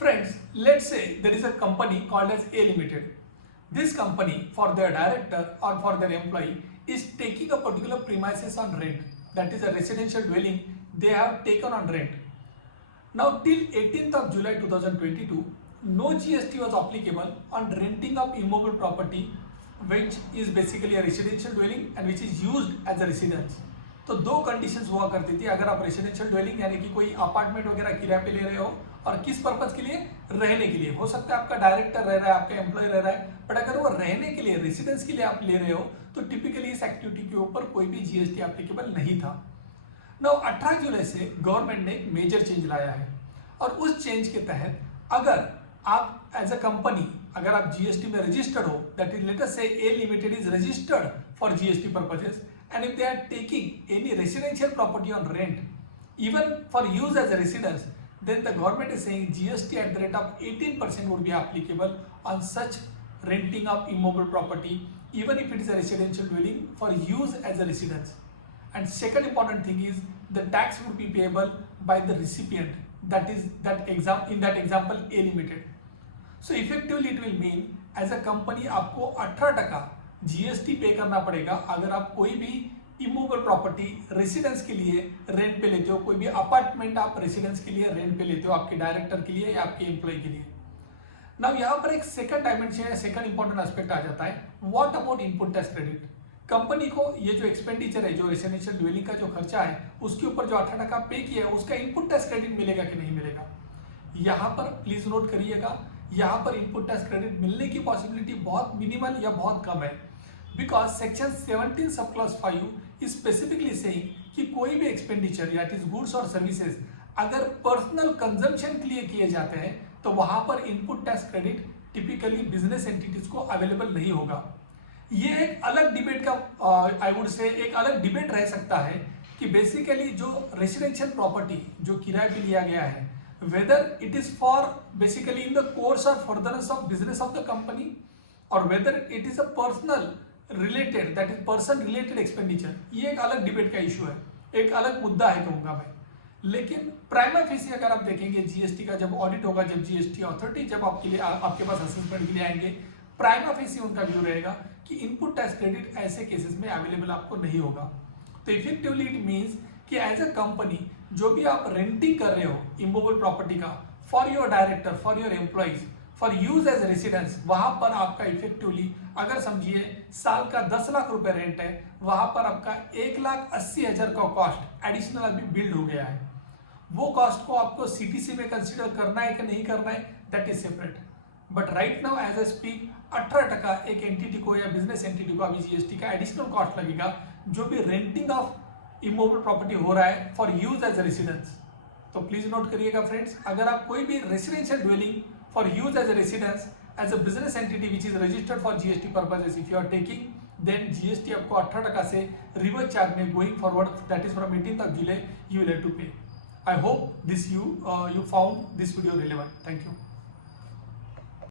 Friends, let's say there is a company called as A Limited. This company, for their director or for their employee, is taking a particular premises on rent. That is a residential dwelling they have taken on rent. Now till 18th of July 2022, no GST was applicable on renting of immobile property, which is basically a residential dwelling and which is used as a residence. तो दो conditions हुआ करती थी, अगर आप residential dwelling यानी कि कोई अपार्टमेंट वगैरह किराए पे ले रहे हो और किस पर्पज के लिए, रहने के लिए, हो सकता है आपका डायरेक्टर रह रहा है, आपका एम्प्लॉय रह रहा है, बट अगर वो रहने के लिए, रेसिडेंस के लिए आप ले रहे हो तो टिपिकली इस एक्टिविटी के ऊपर कोई भी जीएसटी एप्लीकेबल नहीं था। नौ 18 जुलाई से गवर्नमेंट ने एक मेजर चेंज लाया है और उस चेंज के तहत अगर आप एज अ कंपनी, अगर आप जीएसटी में रजिस्टर्ड हो, that is let us say A limited is registered for GST purposes, and if they are taking any residential property on rent, even for use as a residence, then the government is saying GST at the rate of 18% would be applicable on such renting of immobile property, even if it is a residential dwelling for use as a residence. And second important thing is the tax would be payable by the recipient, that is in that example A Limited. So effectively it will mean as a company आपको 18% GST पे करना पड़ेगा अगर आप कोई भी immovable property residence के लिए रेंट पे लेते हो, कोई भी अपार्टमेंट आप रेसिडेंस के लिए रेंट पे लेते हो, आपके डायरेक्टर के लिए या आपके एम्प्लॉय के लिए। नाउ यहाँ पर एक second dimension, second important aspect आ जाता है, what about input tax credit. Company को ये जो एक्सपेंडिचर है, जो रेसिडेंशियल ड्वेलिंग का जो खर्चा है, उसके ऊपर जो 18% पे किया है, उसका इनपुट टैक्स क्रेडिट मिलेगा कि नहीं मिलेगा। यहाँ पर प्लीज नोट करिएगा, यहाँ पर इनपुट टैक्स क्रेडिट मिलने की पॉसिबिलिटी बहुत मिनिमल या बहुत कम है, because section 17 sub clause 5 is specifically saying कि कोई भी एक्सपेंडिचर या इट इज गुड्स और सर्विसेज अगर पर्सनल कंजम्पशन के लिए किए जाते हैं तो वहां पर input tax credit typically business entities को अवेलेबल नहीं होगा। ये एक अलग डिबेट का आई वुड से एक अलग डिबेट रह सकता है कि बेसिकली जो रेसिडेंशियल प्रॉपर्टी जो किराए पे लिया गया है, whether it is for basically in the course or furtherance of business of the company or whether it is a personal related, that is person related expenditure, ये एक अलग डिबेट का इशू है, एक अलग मुद्दा है कहूँगा मैं। लेकिन प्राइमा फेसी अगर आप देखेंगे जीएसटी का जब ऑडिट होगा, जब जीएसटी अथॉरिटी जब आपके पास असेसमेंट के लिए आएंगे, प्राइमा फेसी उनका व्यू रहेगा कि इनपुट टैक्स क्रेडिट ऐसे केसेस में अवेलेबल आपको नहीं होगा। तो इफेक्टिवली इट मीन्स कि एज अ कंपनी जो भी आप रेंटिंग कर रहे हो इमूवेबल प्रॉपर्टी का for your director, for your employees, for use as residence, वहां पर आपका इफेक्टिवली अगर समझिए साल का 10 लाख रुपए रेंट है, वहां पर आपका 1,80,000 का कॉस्ट एडिशनल अभी बिल्ड हो गया है। वो कॉस्ट को आपको सीटीसी में कंसिडर करना है कि नहीं करना है, that is separate. But right now as a speak 18% एक एंटिटी को या बिजनेस एंटिटी को अभी जीएसटी का एडिशनल कॉस्ट लगेगा जो भी रेंटिंग ऑफ इमूवेबल प्रॉपर्टी हो रहा है फॉर यूज एज रेसिडेंस। तो प्लीज नोट करिएगा फ्रेंड्स, अगर आप कोई भी residential dwelling for use as a residence as a business entity which is registered for GST purposes, if you are taking, then GST आपको 18% से रिवर्स चार्ज में going forward, that is from 18th of July you will have to pay. I hope this you found this video relevant. Thank you.